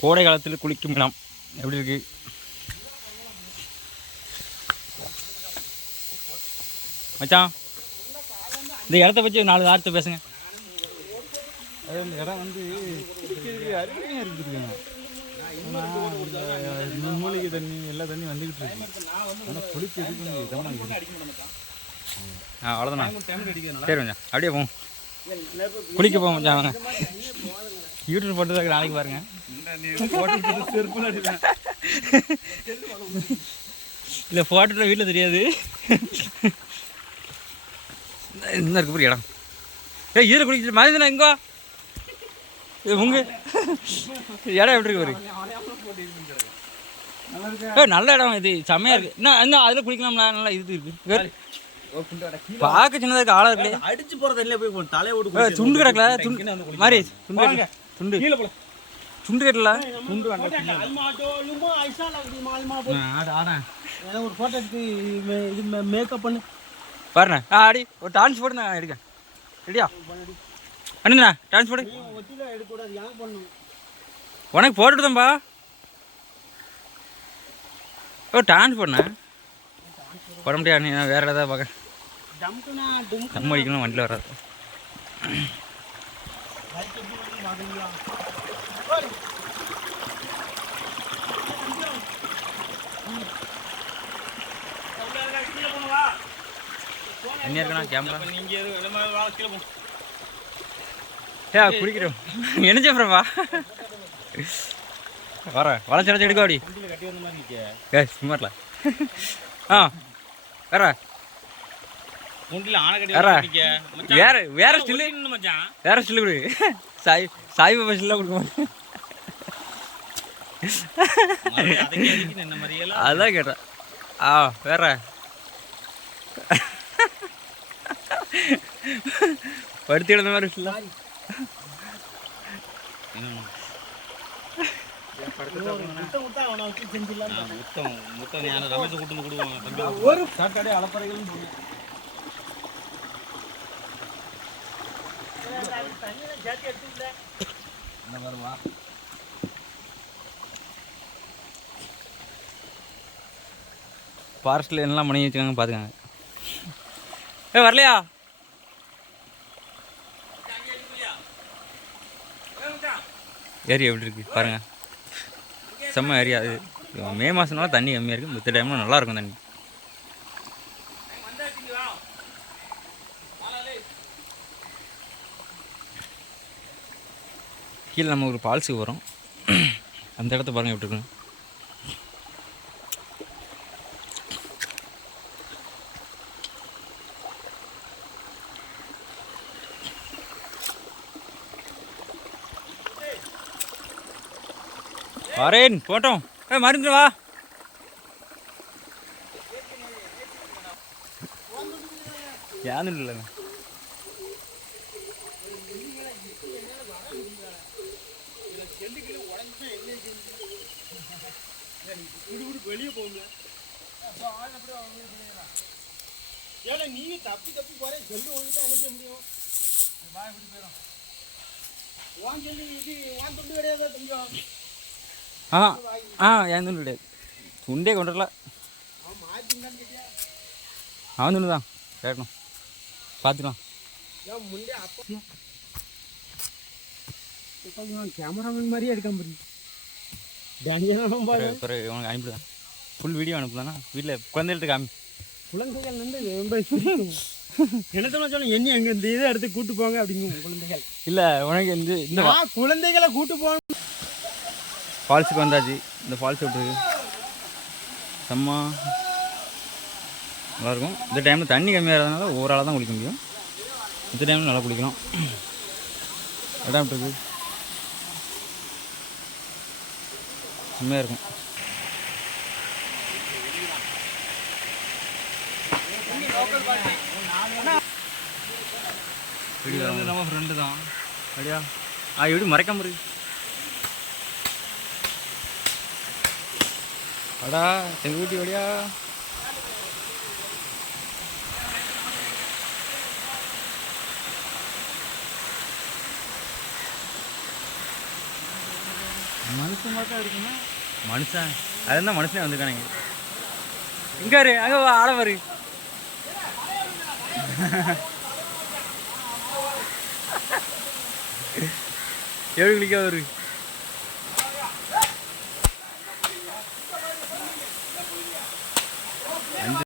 கோடை காலத்தில் குளிக்கும் இடம் எப்படி இருக்கு? மச்சான், இந்த இடத்த பற்றி 4 வார்த்தை பேசுங்க. இந்த இடம் வந்து அருமையாக இருக்குதுங்க. மூலிகை தண்ணி எல்லா தண்ணி வந்துக்கிட்டு இருக்கு. ஆனால் குளிக்க எடுக்கணும் இதமாக. அவ்வளோதாண்ணா. சரி கொஞ்சம் அப்படியே போவோம், குளிக்க போவோம் கொஞ்சம். வாங்க, யூடியூப் போட்டு தான் நாளைக்கு பாருங்க. இல்லை போட்டுட்டு வீட்டில் தெரியாது. இன்னும் இருக்கு புரிய இடம். இதில் குளிக்க மாதிரி தானே எங்கோ உங்க இடம் எப்படி இருக்கு? நல்ல இடம் இது, செம்மையா இருக்கு. இன்னும் அதில் குளிக்கலாம்ல, நல்லா இது இருக்கு. பார்க்க சின்னதாக இருக்கு, ஆளா இருக்கு. அடிச்சு போகிற தண்ணியில் போய் தலையோடு துண்டு கிடக்கல, மாதிரி துண்டு துண்டு துண்டு கட்டல. துண்டு ஒரு ஃபோட்டோ எடுத்து இது மேக்கப் பண்ணு பாருண்ணா. ஆடி ஒரு டான்ஸ் போட்டு நான் எடுக்கேன். ரெடியா அண்ணா? டான்ஸ் போடு. உனக்கு போட்டுட்டுதான்பா. ஓ டான்ஸ் போடுண்ணா. போட முடியாது, நீ வேற ஏதாவது பார்க்க. தம் அடிக்கணும், வண்டியில் வராது. என்ன இருக்குண்ணா கேமரா? குடிக்கிறோம் என்ன அப்புறம்ப்பா வர வளர்ச்சி எடுக்க அப்படி சும்மாட்ல. வேற வேற வேற ஸ்டில்லு, வேற ஸ்டில்லு கொடு. சாய்பாபா ஸ்டில்லாம் கொடுக்க மாட்டேன். அதான் கேட்டேன். வேற படுத்தி எழுந்த மாதிரி ஸ்டில்லா. ஒரு சாக்காடே அளப்பறைகளும் ஃபாரஸ்ட்டில் என்னெல்லாம் பண்ணி வச்சுக்காங்க பார்த்துக்காங்க. வரலையா? ஏரியா எப்படி இருக்குது பாருங்க, செம்ம ஏரியா. அது மே மாதம்னால தண்ணி கம்மியாக இருக்குது, மற்ற டைமில் நல்லாயிருக்கும் தண்ணி. கீழே நம்ம ஒரு ஃபால்ஸுக்கு வரோம், அந்த இடத்த பாருங்கள் எப்படி இருக்குன்னு. வரேன் போட்டோம். மருந்து வா. யாரும் இல்லைண்ணா. வெளியே போகுங்க. ஏன்னா நீங்க தப்பி தப்பி போற ஜெல்லு ஒழுங்கா நினைக்க முடியும். போயிடும் வாங்க சொல்லி இது வாங்க துண்டு கிடையாதா கொஞ்சம்? ஏன் துண்டு கிடையாது, துண்டே கொண்டு வரல. அவன் துண்டு தான் கேட்கணும், பார்த்துக்கலாம். கேமராமேன் மாதிரியே எடுக்காம பிறகு உனக்கு அனுப்பிடுதான், ஃபுல் வீடியோ அனுப்பலாம்னா வீட்டில் குழந்தைகிட்ட காமி. குழந்தைகள் வந்து ரொம்ப என்னத்தோட சொல்ல என்ன எங்கே இந்த இதை எடுத்து கூட்டு போங்க அப்படிங்க குழந்தைகள். இல்லை உனக்கு இந்த குழந்தைகளை கூட்டு போகணும். ஃபால்ஸுக்கு வந்தாச்சு. இந்த ஃபால்ஸ் விட்டுருக்கு செம்ம நல்லாயிருக்கும். இந்த டைமில் தண்ணி கம்மியாக இருக்கிறதுனால ஒவ்வொரு ஆளாக தான் குளிக்க முடியும். இந்த டைமில் நல்லா குளிக்கலாம். இடம் விட்டுருக்கு செம்மையாக இருக்கும். நம்ம ஃப்ரெண்டு தான் அப்படியா? எப்படி மறைக்காம இருக்கு. அடா எங்கள் ஊட்டி வழியா மனுஷன் பார்த்தா இருக்குன்னா மனுஷன் அதுதான் மனுஷனே வந்திருக்கானுங்க. இங்கே அங்கே ஆட பாரு. எப்படி குளிக்க வரு